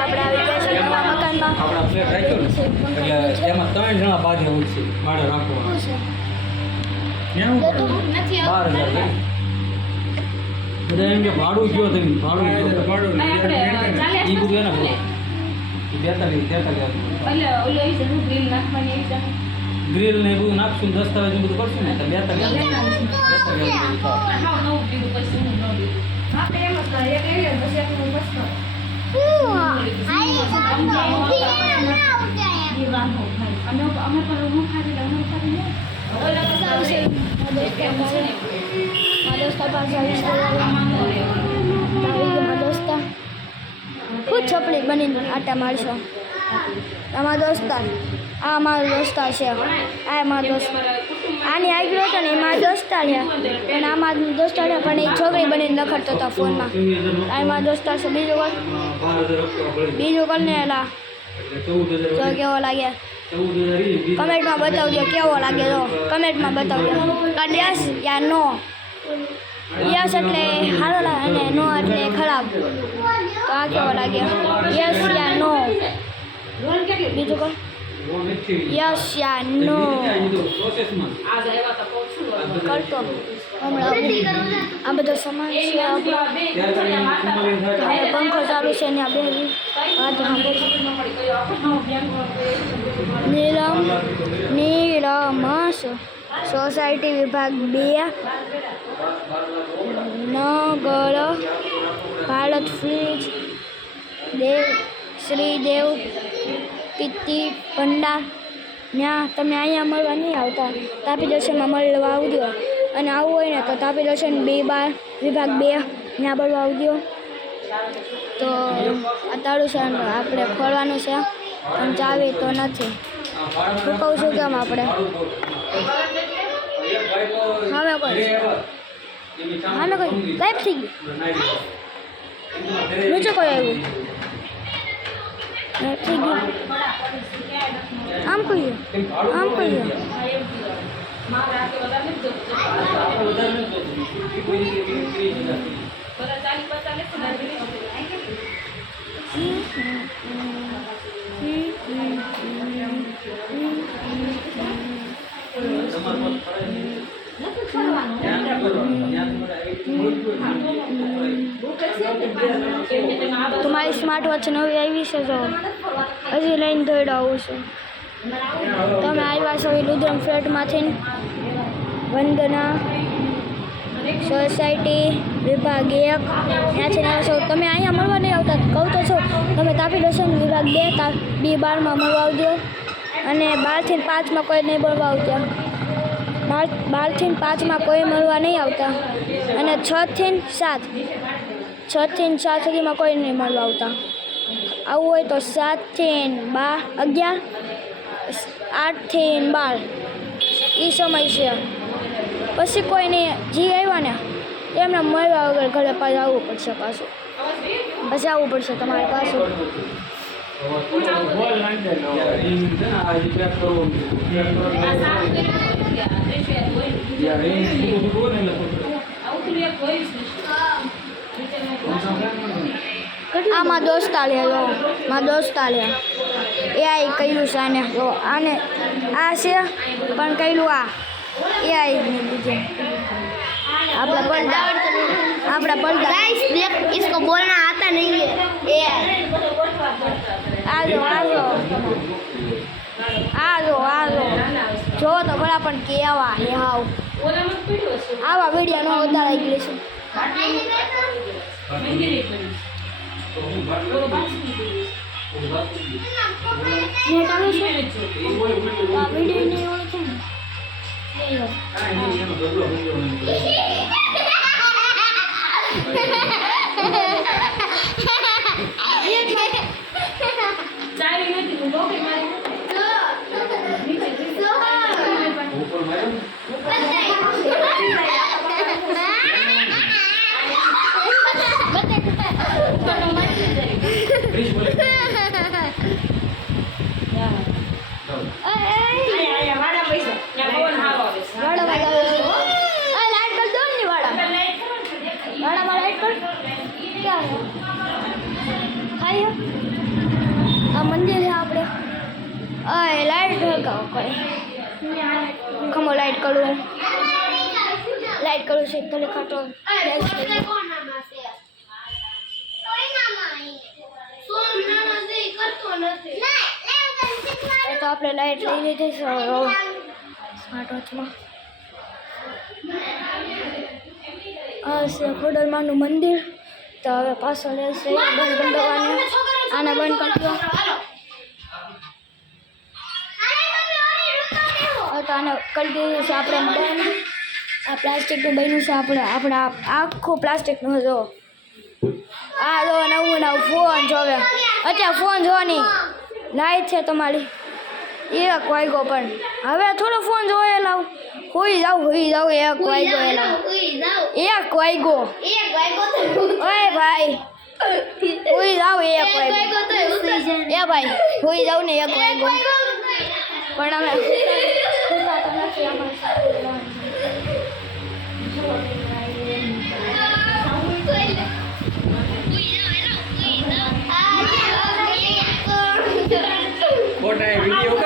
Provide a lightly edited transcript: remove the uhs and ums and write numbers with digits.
આપણે આવી ગયા છે નવા મકાનમાં. આપણા ફ્લેટ રાખ્યો ને એટલે એમાં 3 જણા બાંધે હોય છે ભાડે રાખવાનું. એનું 12,000 બધા એમ કે ભાડું ગયો તમે ભાડું એ બધું એને 43 ગ્રીલ ને બધું નાખશું દસ્તાવેજ બધું કરશું ને તો 42 ખુદ છપડી બનીને આટા મારશો. અમારા દોસ્તાર આ મારો દોસ્તાર છે. આ મારો દોસ્ત આની આગળ હતો ને એ મારા દોસ્તાર છે પણ આ મારો દોસ્તાર છે પણ એ છોકરી બનીને લખડતો હતો ફોનમાં. આ મારો દોસ્તાર છે. બીજું કરીને એલા તો કેવો લાગે કમેન્ટમાં બતાવજો કેવો લાગે તો કમેન્ટમાં બતાવજો. યસ યા નો. યસ એટલે સારો લાગે અને નો એટલે ખરાબ. તો આ કેવો લાગે યસ યા નો. બીજું કહો યસ યા નો કરતો. હમણાં આ બધો સામાન છે આપણો. પંખો ચાલુ છે ને આ બે નીલમસ સોસાયટી વિભાગ 2 નગર ભારત ફ્રીજ શ્રીદેવ કીર્તિ ભંડાર. ત્યાં તમે અહીંયા મળવા નહીં આવતા તાપી દર્શનમાં મળવા આવજો અને આવવું હોય ને તો તાપી દર્શન 2 વિભાગ 2 ત્યાં મળવા આવજો. તો આ તાળું છે આપણે ખોલવાનું છે પણ ચાવી તો નથી. હું કહું છું કેમ આપણે હવે કોઈ ગાયબ થઈ ગયું. નીચે કોઈ આવ્યું થઈ ગયું. આમ કહીએ તમારી સ્માર્ટ વોચ નવી આવી છે જો હજી લઈને દોડ્યા આવું છું. તમે આવ્યા છો લુદ્રમ ફ્લેટમાંથી વંદના સોસાયટી વિભાગ 1 ત્યાંથી આવ્યા છો. તમે અહીંયા મળવા નહીં આવતા કહું તો છો. તમે તાપી દર્શન વિભાગ 2 12માં મળવા આવજો અને 12 થી 5માં કોઈ નહીં મળવા આવતા. 12 થી 5માં કોઈ મળવા નહીં આવતા અને 6 થી 7 સુધીમાં કોઈ નહીં મળવા આવતા. આવું હોય તો 7 થી 11 8 થી 12 એ સમય છે. પછી કોઈને જી આવ્યા ને એમને મળવા વગર ઘરે પાછું આવવું પડશે. પછી આવવું પડશે તમારે પાછું. આમાં દોસ્તા લે લો મારા દોસ્તા લે એ આ કહ્યું છે આને જો આને આ છે પણ કહ્યું આ એ આ લીધે આપણા પડદા गाइस देख इसको बोलना आता नहीं है ए આજો જો તો ઘણા પણ કેવા હે હાવ આવા વિડિયો નો ઉતારાઈ ગયેલી છે. નેટ આવે છે આ વિડિયો નહીં હોય છે ચાલી નથી હું બોકે મારી નીચે ઉપર માર્યો વાડા વાડા એક કર क्या है खाइए આ મંદિર છે આપણે આ લાઈટ લગાવો કોઈ ખમો લાઈટ કરું છે તલે કાટો તો આપણે લાઈટ લઈ લીધી છે સ્માર્ટ વોચમાં આ છે ખોડલમાનું મંદિર તો હવે પાછો લેશે બંધ કરવાનું આને બંધ કરી દો તો આને કરી દીધું છે આપણે બંધ આ પ્લાસ્ટિકનું બન્યું છે આપણે આખું પ્લાસ્ટિકનું જો આ જો નવું ફોન જોવે અત્યારે ફોન જોવાની લાઈટ છે તમારી એક વાગ્યો પણ હવે થોડો ફોન જોવે લાવ હોઈ જાવ એક વાગ્યો એલા એક વાગ્યો ઓય ભાઈ હોઈ જાવ એક વાગ્યો એ ભાઈ હોઈ જાવ ને એક વાગ્યો પણ અમે ફોટા વિડીયો